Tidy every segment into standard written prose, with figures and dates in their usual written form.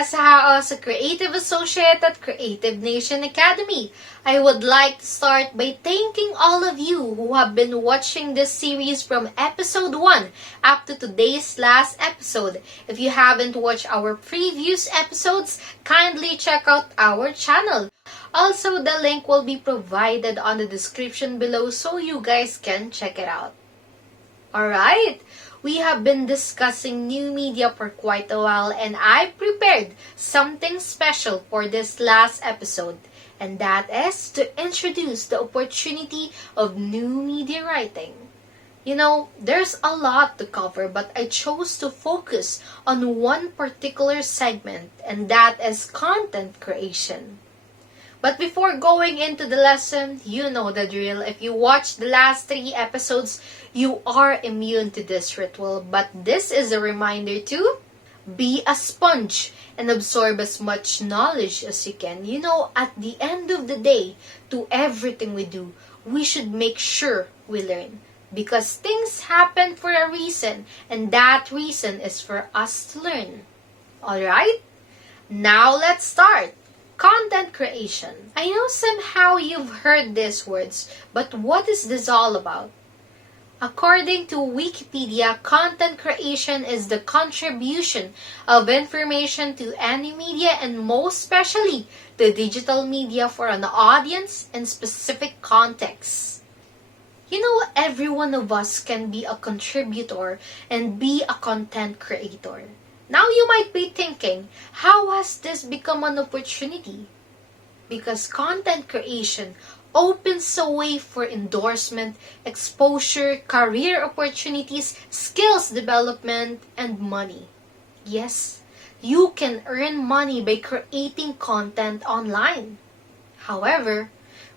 Jess Haos, a creative associate at Creative Nation Academy. I would like to start by thanking all of you who have been watching this series from episode 1 up to today's last episode. If you haven't watched our previous episodes, kindly check out our channel. Also, the link will be provided on the description below so you guys can check it out. Alright, we have been discussing new media for quite a while and I prepared something special for this last episode, and that is to introduce the opportunity of new media writing. You know, there's a lot to cover, but I chose to focus on one particular segment, and that is content creation. But before going into the lesson, you know the drill. If you watch the last 3 episodes, you are immune to this ritual. But this is a reminder to be a sponge and absorb as much knowledge as you can. You know, at the end of the day, to everything we do, we should make sure we learn. Because things happen for a reason, and that reason is for us to learn. Alright? Now let's start. Content creation. I know somehow you've heard these words, but what is this all about? According to Wikipedia, content creation is the contribution of information to any media and most especially to digital media for an audience in specific contexts. You know, every one of us can be a contributor and be a content creator. Now you might be thinking, how has this become an opportunity? Because content creation opens a way for endorsement, exposure, career opportunities, skills development, and money. Yes, you can earn money by creating content online. However,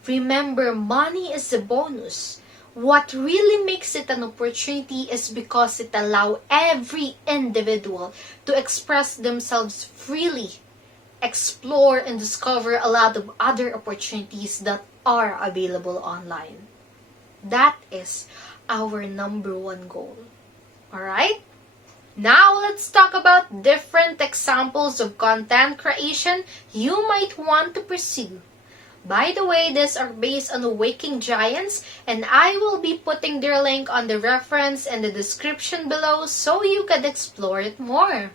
remember, money is a bonus. What really makes it an opportunity is because it allows every individual to express themselves freely, explore and discover a lot of other opportunities that are available online. That is our number one goal. Alright? Now let's talk about different examples of content creation you might want to pursue. By the way, these are based on Waking Giants, and I will be putting their link on the reference in the description below so you can explore it more.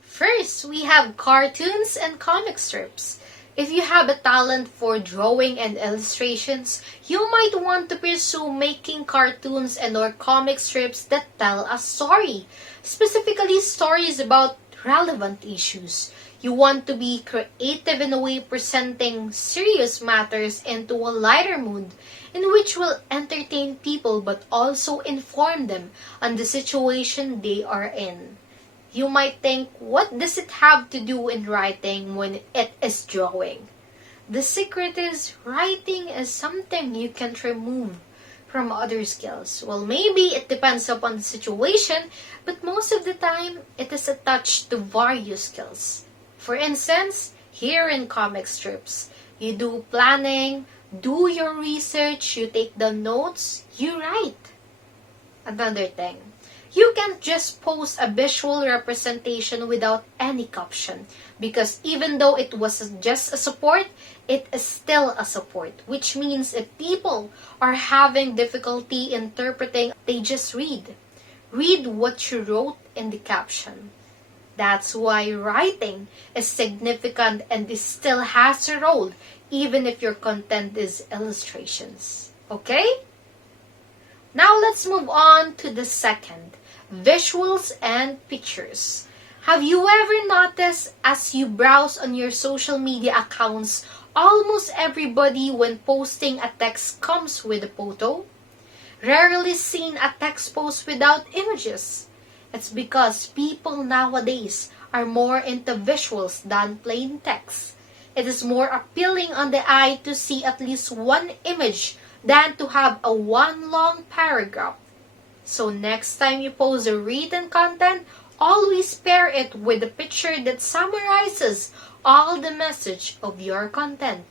First, we have cartoons and comic strips. If you have a talent for drawing and illustrations, you might want to pursue making cartoons and or comic strips that tell a story, specifically stories about relevant issues. You want to be creative in a way presenting serious matters into a lighter mood in which will entertain people but also inform them on the situation they are in. You might think, what does it have to do in writing when it is drawing? The secret is writing is something you can't remove from other skills. Well, maybe it depends upon the situation, but most of the time it is attached to various skills. For instance, here in comic strips, you do planning, do your research, you take the notes, you write. Another thing, you can't just post a visual representation without any caption, because even though it was just a support, it is still a support, which means if people are having difficulty interpreting, they just read. Read what you wrote in the caption. That's why writing is significant and it still has a role, even if your content is illustrations. Okay? Now let's move on to the second, visuals and pictures. Have you ever noticed as you browse on your social media accounts, almost everybody when posting a text comes with a photo? Rarely seen a text post without images. It's because people nowadays are more into visuals than plain text. It is more appealing on the eye to see at least one image than to have a one long paragraph. So next time you post a written content, always pair it with a picture that summarizes all the message of your content.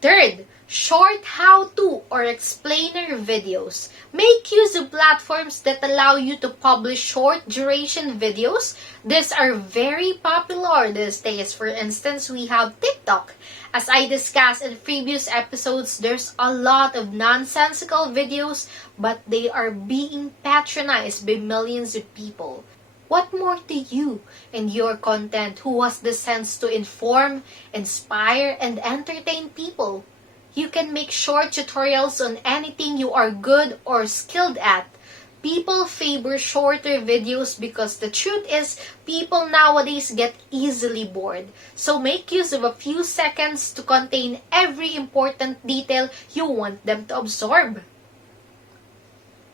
Third, Short how-to or explainer videos. Make use of platforms that allow you to publish short duration videos. These are very popular these days. For instance, we have TikTok. As I discussed in previous episodes, there's a lot of nonsensical videos, but they are being patronized by millions of people. What more do you and your content who has the sense to inform, inspire, and entertain people? You can make short tutorials on anything you are good or skilled at. People favor shorter videos because the truth is, people nowadays get easily bored. So make use of a few seconds to contain every important detail you want them to absorb.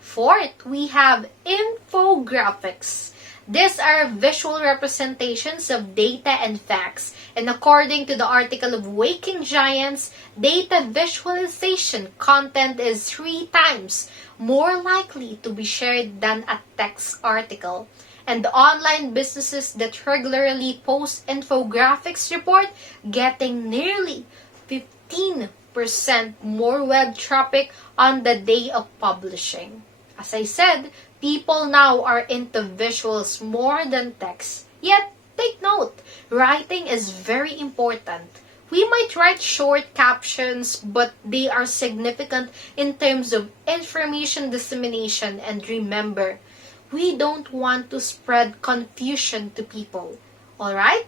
Fourth, we have infographics. These are visual representations of data and facts, and according to the article of Waking Giants, data visualization content is 3 times more likely to be shared than a text article. And the online businesses that regularly post infographics report getting nearly 15% more web traffic on the day of publishing. As I said, people now are into visuals more than text. Yet, take note, writing is very important. We might write short captions, but they are significant in terms of information dissemination. And remember, we don't want to spread confusion to people. Alright?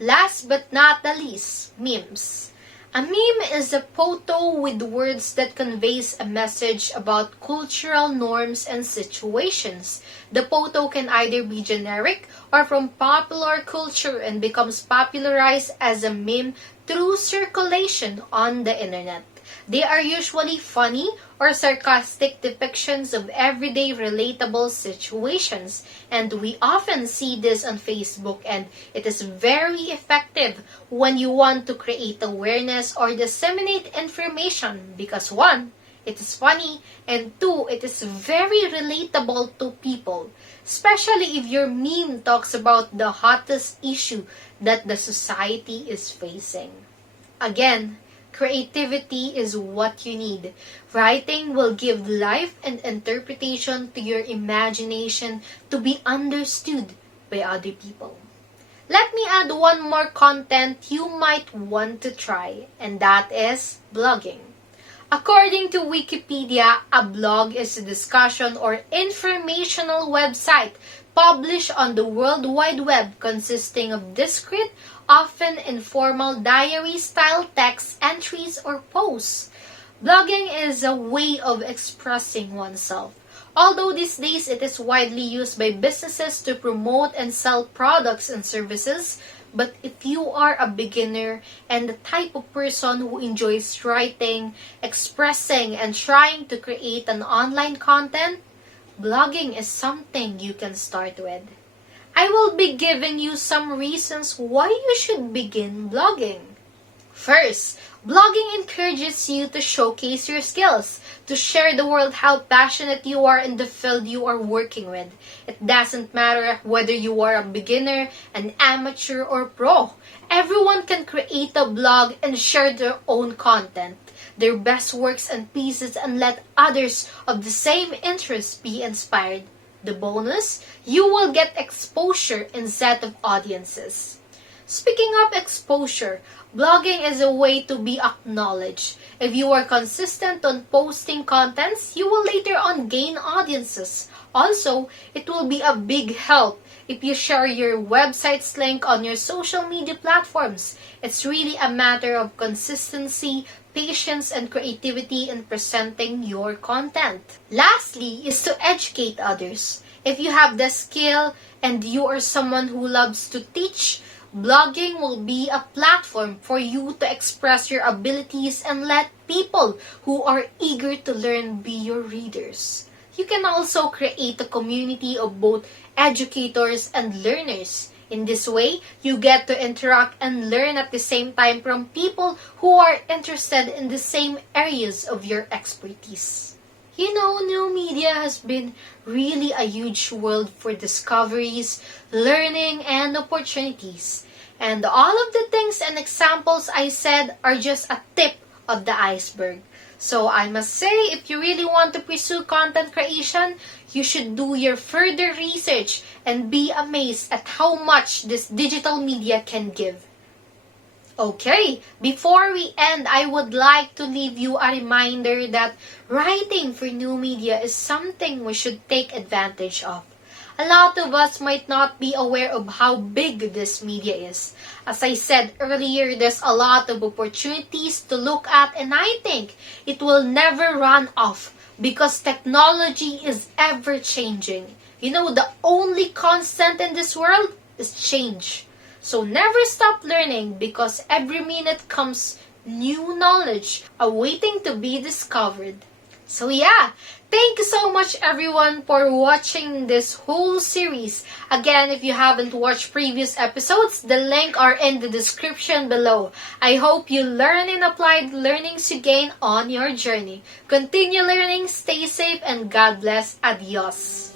Last but not the least, memes. A meme is a photo with words that conveys a message about cultural norms and situations. The photo can either be generic or from popular culture and becomes popularized as a meme through circulation on the internet. They are usually funny or sarcastic depictions of everyday relatable situations, and we often see this on Facebook, and it is very effective when you want to create awareness or disseminate information because 1, it is funny, and 2, it is very relatable to people, especially if your meme talks about the hottest issue that the society is facing. Again, creativity is what you need. Writing will give life and interpretation to your imagination to be understood by other people. Let me add one more content you might want to try, and that is blogging. According to Wikipedia, a blog is a discussion or informational website published on the World Wide Web consisting of discrete, often informal diary-style text entries or posts. Blogging is a way of expressing oneself. Although these days it is widely used by businesses to promote and sell products and services, but if you are a beginner and the type of person who enjoys writing, expressing, and trying to create an online content, blogging is something you can start with. I will be giving you some reasons why you should begin blogging. First, blogging encourages you to showcase your skills, to share the world how passionate you are in the field you are working with. It doesn't matter whether you are a beginner, an amateur, or pro. Everyone can create a blog and share their own content, their best works and pieces, and let others of the same interest be inspired. The bonus, you will get exposure in set of audiences. Speaking of exposure, blogging is a way to be acknowledged. If you are consistent on posting contents, you will later on gain audiences. Also, it will be a big help if you share your website's link on your social media platforms. It's really a matter of consistency, patience, and creativity in presenting your content. Lastly is to educate others. If you have the skill and you are someone who loves to teach, blogging will be a platform for you to express your abilities and let people who are eager to learn be your readers. You can also create a community of both educators and learners. In this way, you get to interact and learn at the same time from people who are interested in the same areas of your expertise. You know, new media has been really a huge world for discoveries, learning, and opportunities. And all of the things and examples I said are just a tip of the iceberg. So I must say, if you really want to pursue content creation, you should do your further research and be amazed at how much this digital media can give. Okay, before we end, I would like to leave you a reminder that writing for new media is something we should take advantage of. A lot of us might not be aware of how big this media is. As I said earlier, there's a lot of opportunities to look at, and I think it will never run off because technology is ever changing. You know, the only constant in this world is change. So never stop learning because every minute comes new knowledge awaiting to be discovered. So yeah, thank you so much everyone for watching this whole series. Again, if you haven't watched previous episodes, the link are in the description below. I hope you learn and apply the learnings you gain on your journey. Continue learning, stay safe, and God bless. Adios.